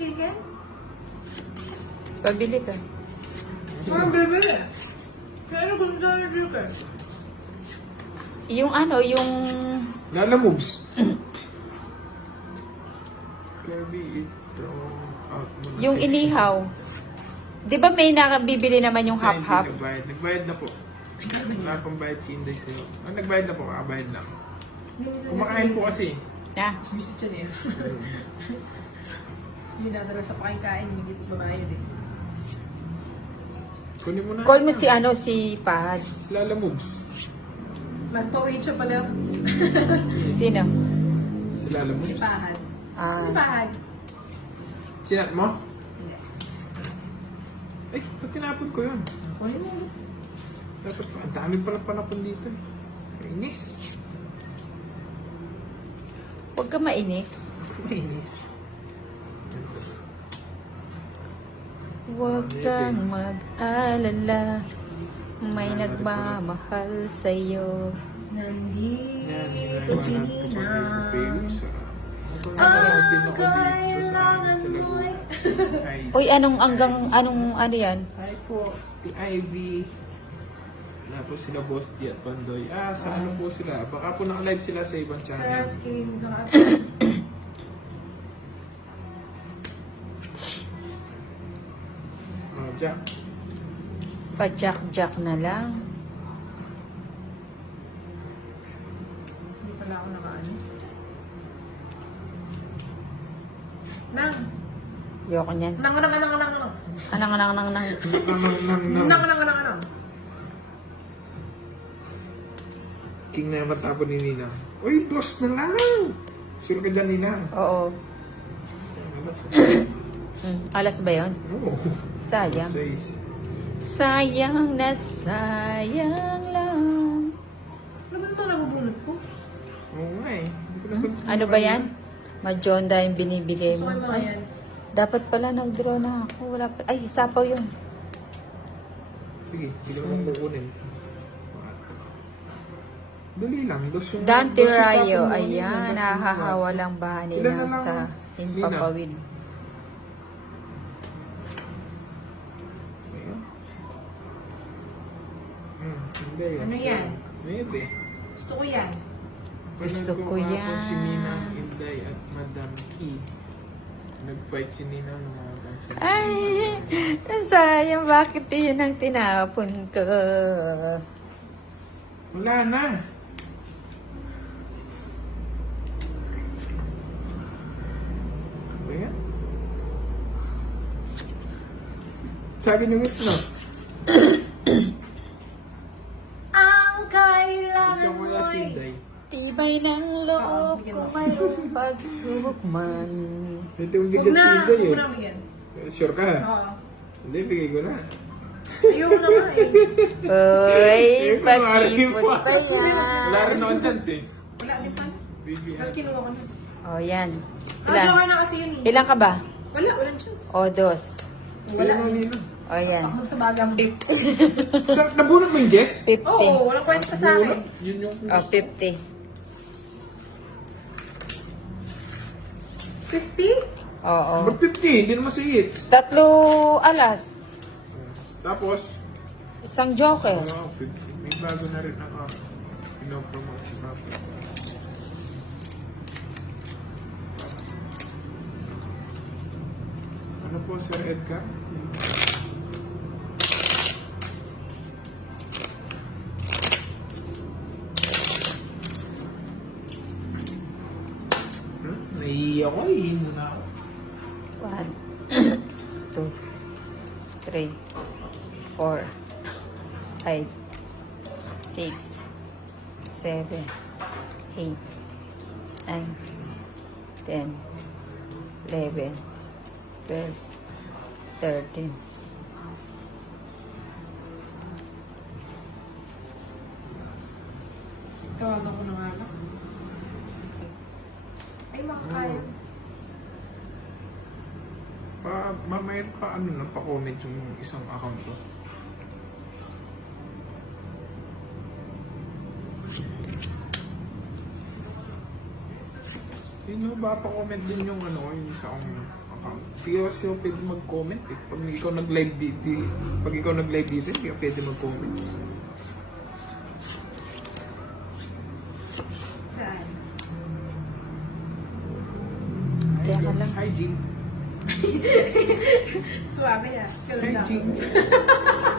Chicken? Pabili ka. Bebe. Kaya ano gusto tayo ng chicken? Yung ano, yung... Lala moves. Kirby, ito. Out muna. Yung inihaw. Di ba may nakabibili naman yung Sa half-half? hindi nagbayad. Nagbayad na po. Wala pang bayad si Inday sa'yo. Nagbayad na po. Bayad lang. Kumakain po kasi. Na. Visit siya niya. Hindi natara sa pakikain, hindi ko babayad eh. Kunin mo na. Call mo si ano, si Pahad. Si Lala moves. Magpa-wait siya pala. Sino? Si Lala Si moves. Pahad. Ah. Si Pahad. Sinat mo? Hindi. Ay, ba't tinapon ko yun? Kunin mo. Dapat pa, ang dami pala panapon dito. Mainis. Huwag ka mainis. Mainis. Huwag kang mag-alala. May nagmamahal sa'yo. Nandito si Nina. Ang kailangan mo'y... Uy, anong ano yan? Hi po, the Ivy. Wala po sila Boss D at Pandoy. Sa ano po sila? Baka po naka-live sila sa ibang Sa channel. skin. Oh, Jack. Pa-jack-jack na lang. Hindi pala ako nakaano. Nang. Yoko niyan. Nang. Anang. Nang. King na naman tapon ni Nina. Uy, dos na lang! Sure ka dyan, Nina. Oo. Alas ba yun? Oo. Sayang. 6. Sayang na sayang lang. Ano ba ito nabubunot ko? Oo nga eh. Hindi ko napansin Ano ba yan? Majonda yung binibigay Gusto ko mo. yung mga yan. Dapat pala nag-draw na ako. Wala pa. Ay, sapaw yun. Sige, hindi ko naman kukunin. Dali lang. Dos yung... Dante dos yung Rayo. tapon mo, Nina. Ayan, Dos yung nahahawa lang ba Ilan nila na lang, sa Lina? himpapawid. Ayun. Hindi. Ano yan? Maybe. Gusto ko yan. Gusto ko Panood yan. Si Ninang Inday at Madam Key. Nag-fight si Ninang ng mga kansa. Ay, sayang. Bakit yun ang tinapon ko? Wala na. Ano yan? Sabi ng it's no. Ang Ikaw kailangan mo na si mo'y... Inday. Tibay ng loob bigyan kung mo. mayroong pagsubok man. Hindi mo Huwag bigyan na. si Inday Huwag eh. mo na bigyan. Sure ka? Oo. Hindi, bigay ko na. Ayoko na nga eh. Uy, Eh, pag-ipot pa. pa yan. Wala rin ako chance eh. Wala din pa. Bibi Ba't kinuha ko na? O, yan. Joker Ilan? na kasi yun eh. Ilan ka ba? Walang chance. O, dos. Wala Sino din. Nina? O, yan. Sakmo sa bagang. Nabunot mo yung Jess? 50. Oo, walang kwenta sa akin. Bunot? Yun yung... O, 50. 50? Oo. Ba't 50? Hindi naman si Hits. Tatlo alas. Tapos, Isang joker. wow, 50. May bago na rin ako. Pinopromote si Papa. Ano po, Sir Edgar? Naiiyak ko, ihin muna ako. 1, 2, 3, 4, 5, 6, 7, 8, 9, 10, 11, 12, 13. Tawagan ko na nga lang. Ay, makakaya. Mamaya pa ano lang, pa-comment yung isang account ko. Sino ba pa-comment din yung ano, yung isa kong account? Hindi kasi ako pwede mag-comment eh. Pag ikaw nag-live dito, hindi ka pwede mag-comment. Saan? Teka lang. Hi, Jing. Suwabe yan. Hi, Jing.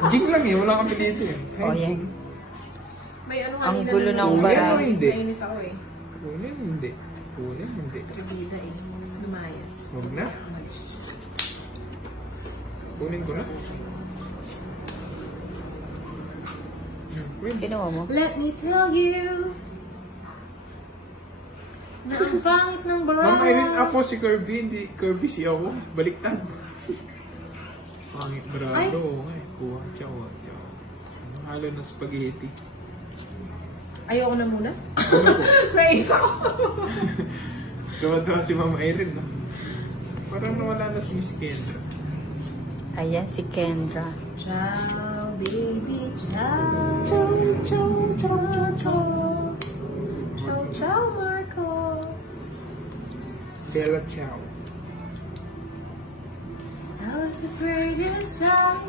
Jing lang eh, wala kami dito eh. Hi, Oh, yan. Jing. May ano Ang kanina gulo nun. ng Kunin bara. mo hindi. Nainis ako eh. Kunin hindi. Kunin hindi. Tribida eh. Mas lumayas. Huwag na. Kunin ko na. Wait. Kinuha mo? Let me tell you na ang pangit ng bara. Ma'am Irene, ako si Kirby, hindi Kirby si ako. Baliktad. Pangit Ay. brado. Ay, kuha. Ciao. Halo ng spaghetti. Ayoko na muna. Ano po? Nais ako. Tawa-tawa si Ma'am Irene, no? Parang nawala na si Miss Kendra. Ayan, si Kendra. Ciao, baby, ciao. Ciao, Marco. Bella Ciao. That was the prettiest time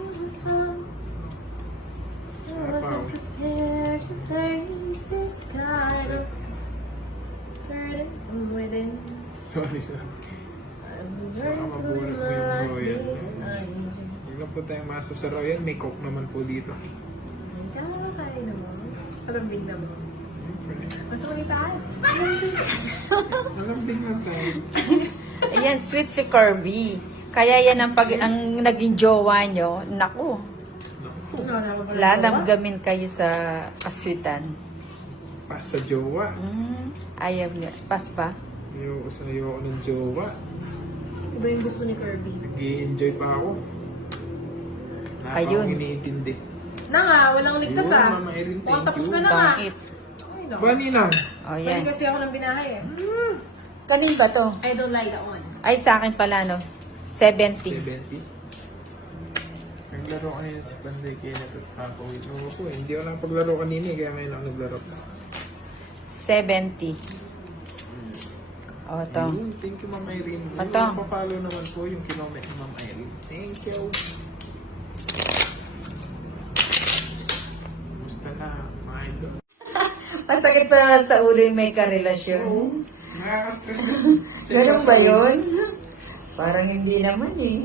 I wasn't prepared to face this kind of burden from within. Sorry. I'm learning to mabulat mo yung love Royal. this angel. Huwag na po tayong masa sa Royal. May coke naman po dito. Kakain naman. Palambing naman. Mas ulit tayo. Malambing na tayo. Ayan, sweet si Kirby. Kaya yan ang naging jowa nyo. Naku, Naku. lalamgamin kayo sa kaswitan. Pas sa jowa. Ayaw niya. Pas pa? Ayoko ng jowa. Iba yung gusto ni Kirby. Nag-i-enjoy pa ako. Ayun. Inintindi. Na nga, walang ligtas Ayun, ah. Mama Erin, thank Oh, tapos you. na na nga. Bakit? Ay, no. Ba, Ninang? O, Mali yan. kasi ako ng binahay eh. Kanin ba to? I don't like that one. Ay, sa akin pala, no? 70. 70. Naglaro kanina si Panday kaya napapawid mo ko eh. Hindi ko lang paglaro kanina eh, kaya ngayon ako naglaro. 70. O, to. Ayun, thank you Ma'am Irene. Ito. Yung papalo naman po yung kinomet ni Ma'am Irene. Thank you. Gusto na, mga idol. Masakit pa naman sa ulo yung may karelasyon. Nakaka-stress. Ganun ba yun? Parang hindi naman eh.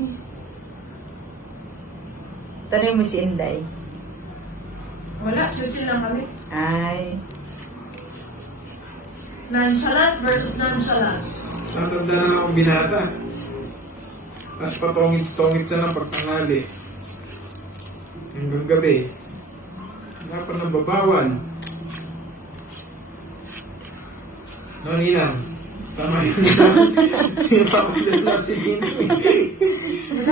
Tanong mo si Inday. Wala, chill-chill lang kami. Ay. Nonchalant versus nonchalant. Natanda na akong binata. Tapos patongits-tongits na ng pagtangali. Hanggang gabi. Wala pa nababawal. No, Ninang. Tama yun. Sinapa ko sila si Ninang.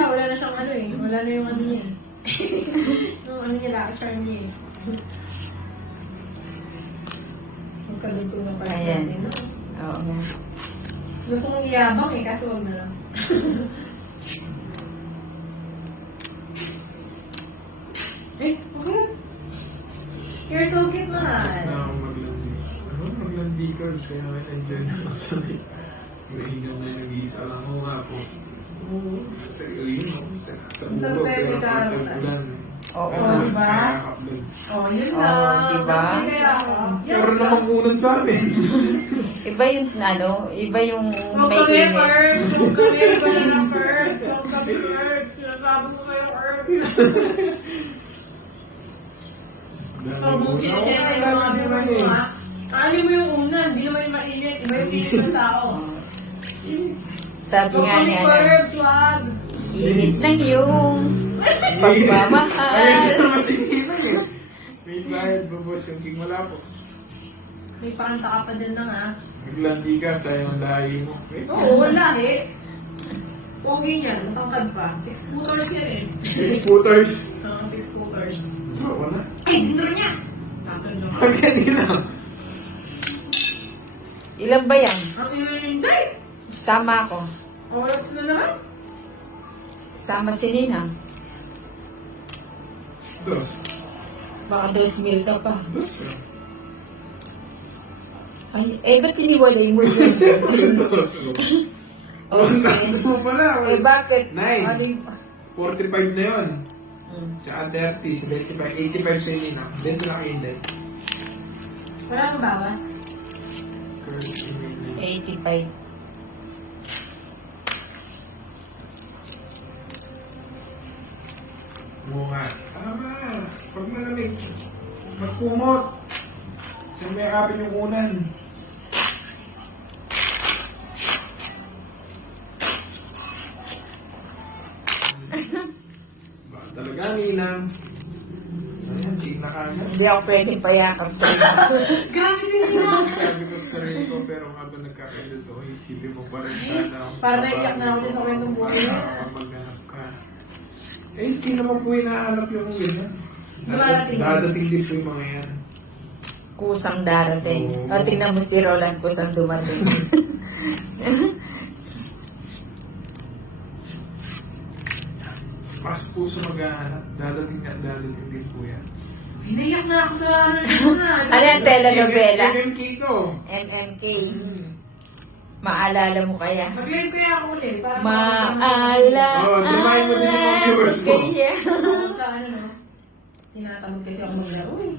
Wala na siyang ano eh. Wala na yung ano niya eh. Yung ano niya, charm niya eh. Magkalugtong ng para sa Ayan. atin. No? Oo nga. Gusto kong iyabang eh, kaso wag na lang. Eh, okay. You're so cute, Tapos man. na ako maglandi. Ano? Maglandi ka. Kaya nandiyan na ako sa nahigan na yung isa lang ako nga po. Sa yun ako. Sa Sa bulo. pwede Pero ka, pag-ulan. Oo. Diba? Oh, yun Oh, lang. diba? Kaya ako. Pero naman ulan sa amin. Iba yung ano, iba yung Huwag may kami, init. Kurt. Huwag kami, iba na lang, Kurt. Huwag kami, Kurt. Sinasabi ko kayo, Kurt. Pabuti na siya yung mga viewers mo, ha? Aali mo yung una, hindi naman yung mainit. Iba yung init ng tao. Sabi Huwag nga kami, niya, Kurt. Wag. init lang yung Ayun pagmamahal. naman si Ninang eh. May bayad ba boss yung king malapo? May panta ka pa dyan na, ha? Naglandi ka, sayang ang lahi mo. Eh, Oo, wala eh. Pogi niyan, matangkad pa. 6 footers yan eh. 6 footers. 6 footers. Oo na. Ay, dito niya! Nasaan niyo? Pag kanina. Ilan ba yan? Ang hindi! Sama ako. Oras na naman. Sama si Nina. Dos. Baka 2,000 ka pa. Dos. Ay, ba't tiniwalay mo yun? Dos. Okay. Mo pala. Eh, bakit? Nine. Ah, di- 45 na yun. Hmm. Tsaka 30, 75, 85 sa inyo na. Dito na kayo hindi. Wala kang bawas. 85. Bunga. Tama. Pag malamig, magkumot. Siya may akapin yung unan. Baka talaga, Ninang. Ayan, tingin na kagad. Hindi ako pwede payakap sa iyo. Grabe din yun. Sabi ko sa sarili ko, pero habang nagkakaedad ko, isipin mo pa rin sana. Parang naiyak na ako sa kwentong buhay. Maghanap ka. Eh, hindi naman po hinahanap yung ganyan. Darating. Dadating din po yung mga yan. Kusang darating. Oo. O, tingnan mo si Roland kusang dumating. Pas po sa maghahanap, dadating at dadating din po yan. Naiyak na ako sa ano dito na. Ano yan, telenovela? MMK to. MMK. Maalala mo kaya? Mag-live kaya ako ulit. Para Maalala. Oo, dimahin mo din yung mga viewers mo. Kaya. Ako sa ano, no? Tinatamad kasi ako maglaro eh.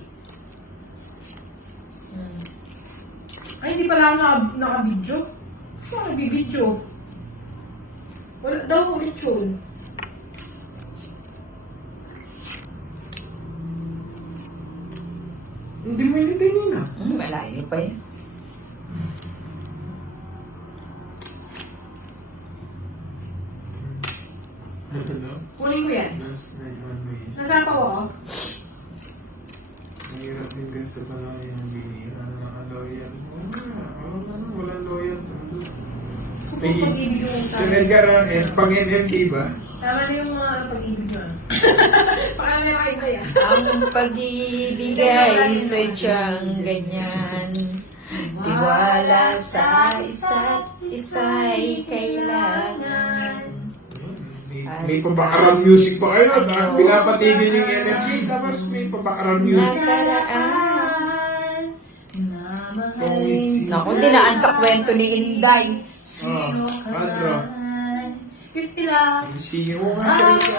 Ay, hindi pala ako naka-video. Hindi ako nag-video. Wala daw ulit yun. Hindi mo hindi na. Malayo pa yun. Ano? Kunin ko yan. Last night one way. Nasapaw ako. Mahirap din kasi sa panahon yung binira na naka-loyal. Walang loyal. Gusto ko pag-ibig yung Si Edgar, pang MMK ba? Tama na yung mga pag-ibig nyo. Baka may makaiba yan. Ang pag-ibig ay sadyang ganyan. Tiwala sa isa't isa'y kailangan. May pabakaran music pa kayo. Pinapatigil yung MMK. Tapos may pabakaran music. Nakaraan. Mamahalin. Naku, dinaan sa kwento ni Inday. Sino ka Andro. man? 50 lang. See mo nga sa ito.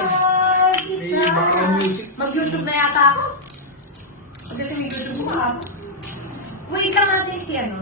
May bakaran music. Mag-YouTube na yata ako. Kasi may YouTube mo ako. Wait lang natin si ano.